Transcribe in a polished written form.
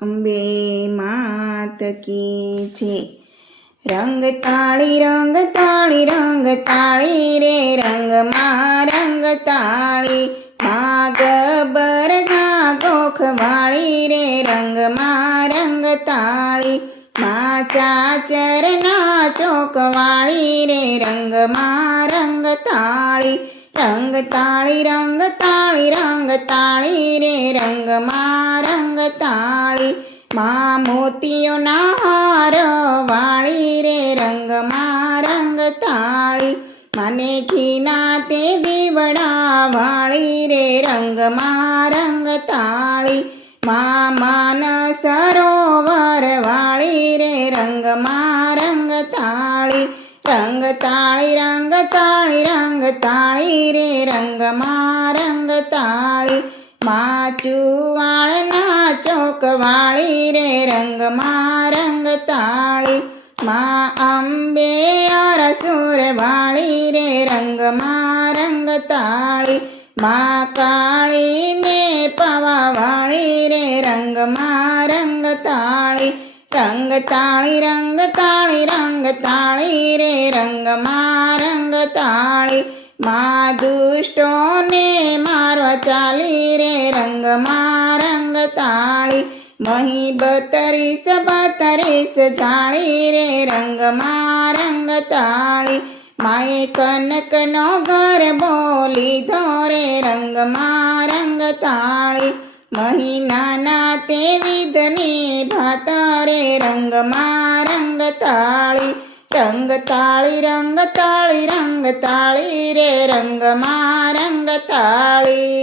અંબે માત કી છે. રંગતાળી રંગતાળી રંગતાળી રે રંગમાં રંગતાળી માં ગબ્બર ઘા ગોખવાળી રે રંગમાં રંગતાળી માં ચાચરના ચોકવાળી રે રંગમાં રંગતાળી રંગતાળી રંગતાળી રંગતાળી રે રંગમાં રંગતાળી માં મોતીઓના હાર વાળી રે રંગમાં રંગતાળી મને ઘીના તે દીવડા વાળી રે રંગમાં રંગતાળી માં માનસ સરોવર વાળી રે રંગમાં રંગતાળી રંગતાળી રંગતાળી રંગતાળી રે રંગમાં રંગતાળી માં ચુવાળના ચોકવાળી રે રંગમાં રંગતાળી માં અંબે અરસુર વાળી રે રંગમાં રંગતાળી માં કાળીને પવાવાળી રે રંગમાં રંગતાળી રંગતાળી રંગતાળી રંગતાળી રે રંગમાં રંગતાળી માં દુષ્ટોને મારવા ચાલી રે રંગમાં રંગતાળી મહી 32 જાળી રે રંગમાં રંગતાળી માએ કનકનો ઘર બોલી ધોરે રંગમાં રંગતાળી મહિનાના તે વિધની ભાતરે રંગમાં રંગતાળી રંગતાળી રંગતાળી રંગતાળી રે રંગમાં રંગતાળી.